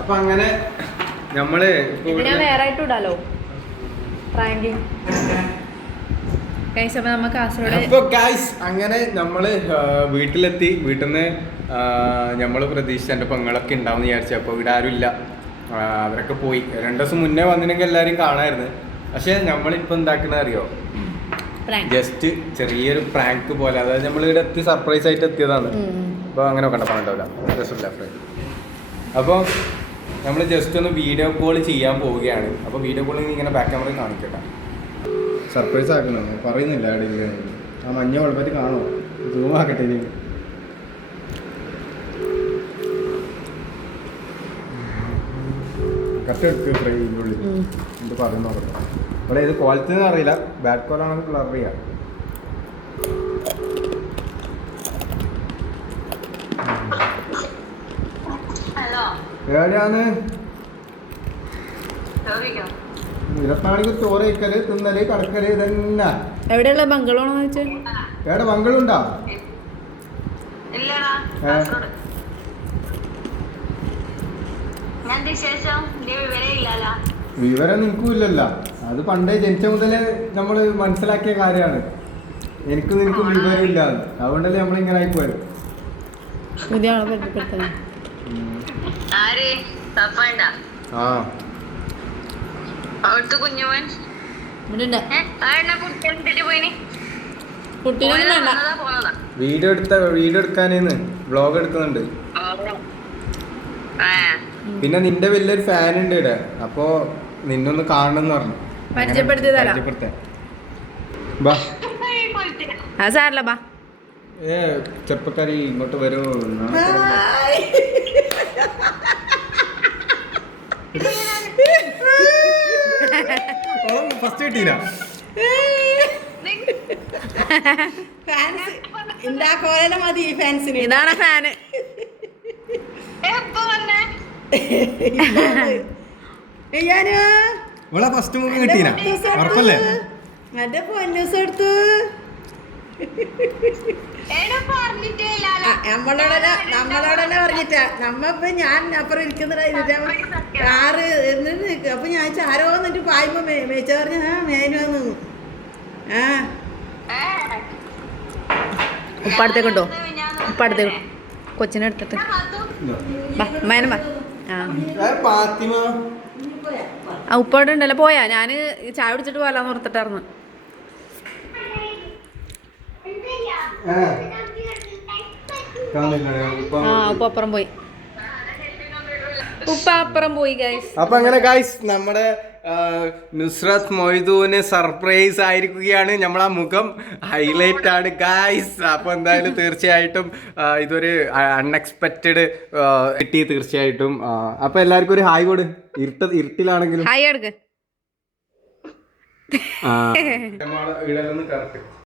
അപ്പൊ അങ്ങനെ നമ്മള് അങ്ങനെ നമ്മള് വീട്ടിലെത്തി. വീട്ടിൽ നിന്ന് നമ്മള് പ്രതീക്ഷിച്ച എൻ്റെ പെങ്ങളൊക്കെ ഉണ്ടാവും വിചാരിച്ചു. അപ്പൊ ഇവിടെ ആരും ഇല്ല, അവരൊക്കെ പോയി. 2 ദിവസം മുന്നേ വന്നിനെങ്കിൽ എല്ലാരും കാണായിരുന്നു. പക്ഷെ നമ്മളിപ്പോ എന്താക്കണ അറിയോ, ജസ്റ്റ് ചെറിയൊരു പ്രാങ്ക് പോലെ. അതായത് നമ്മൾ ഇവിടെ എത്തി സർപ്രൈസ് ആയിട്ട് എത്തിയതാണ്. അപ്പോൾ അങ്ങനെ നോക്കണ്ട, പറഞ്ഞിട്ടില്ല രസമില്ല. അപ്പോൾ നമ്മൾ ജസ്റ്റ് ഒന്ന് വീഡിയോ കോൾ ചെയ്യാൻ പോവുകയാണ്. അപ്പോൾ വീഡിയോ കോളിൽ ഇങ്ങനെ ബാക്ക് ക്യാമറ കാണിക്കട്ടെ. സർപ്രൈസ് ആക്കണം പറയുന്നില്ല. ആ മഞ്ഞ കുഴപ്പത്തിൽ കാണോ, സൂം ആക്കട്ടെ. ഇനി കട്ട് എടുത്ത് ഫ്രെയിമിൻ്റെ ഉള്ളിൽ എന്ത് പറയുന്ന നോക്കട്ടെ. ഇവിടെ ഇത് ക്വാളിറ്റി ഒന്നും അറിയില്ല, ബാഡ് കോളാണെങ്കിൽ അറിയാം. എവിടെയാണ് 24 മണിക്കൂർ ചോറ് കഴിക്കല്, തിന്നല്, കടക്കല് ഇതന്നെ. എവിടെയുള്ള ബംഗളൂണോ ചോദിച്ചു? എവിടെ ബംഗളുണ്ടോ? വിവരം നിനക്കും ഇല്ലല്ലോ. അത് പണ്ടേ ജനിച്ച മുതലേ നമ്മള് മനസ്സിലാക്കിയ കാര്യമാണ്. നിനക്കും വിവരം ഇല്ല, അതുകൊണ്ടല്ലേ നമ്മളിങ്ങനെ ആയിപ്പോയത്. വീഡിയോ എടുക്കാനേന്ന് വ്ളോഗ് എടുക്കുന്നുണ്ട്. പിന്നെ നിന്റെ വലിയൊരു ഫാൻ ഉണ്ട് ഇവിടെ, അപ്പൊ നിന്നൊന്ന് കാണണമെന്ന് പറഞ്ഞു. ചെറുപ്പക്കാരി ഇങ്ങോട്ട് വരൂ. ഫസ്റ്റ് കിട്ടീന ഇതാണ് ഫാന്. ഇവിടെ ഫസ്റ്റ് മൂവി കിട്ടീന ഉറപ്പല്ലേ? മറ്റേ പൊന്നൂസ് എടുത്തു. നമ്മളോടന്നെ പറഞ്ഞിട്ടാ. നമ്മപ്പ ഞാൻ അപ്പുറം ഇരിക്കുന്ന കാറ് അപ്പൊ ഞാൻ ആരോ എന്നിട്ട് പായുമ്പോ മേച്ച പറഞ്ഞ മേനുവന്നു. ഉപ്പാടത്തേക്കുണ്ടോ? ഉപ്പാടത്തേക്ക് കൊച്ചിനെ എടുത്തിട്ട് ആ ഉപ്പാടെ ഉണ്ടല്ലോ. പോയാ ഞാന് ചായ കുടിച്ചിട്ട് പോലാന്ന് ഓർത്തിട്ടായിരുന്നു. ഉപ്പ അപ്പുറം പോയി ഗൈസ്. അപ്പൊ അങ്ങനെ ഗൈസ് നമ്മുടെ നുസ്രത്ത് മൊയ്തൂന് സർപ്രൈസ് ആയിരിക്കുകയാണ്. നമ്മളാ മുഖം ഹൈലൈറ്റ് ആണ് ഗൈസ്. അപ്പൊ എന്തായാലും തീർച്ചയായിട്ടും ഇതൊരു അൺഎക്സ്പെക്റ്റഡ് കിട്ടി തീർച്ചയായിട്ടും. അപ്പൊ എല്ലാവർക്കും ഒരു ഹായ് കൊടു. ഇരുട്ടിലാണെങ്കിലും ഹായ് എടുക്ക്. ഇടലൊന്ന് കറക്റ്റ്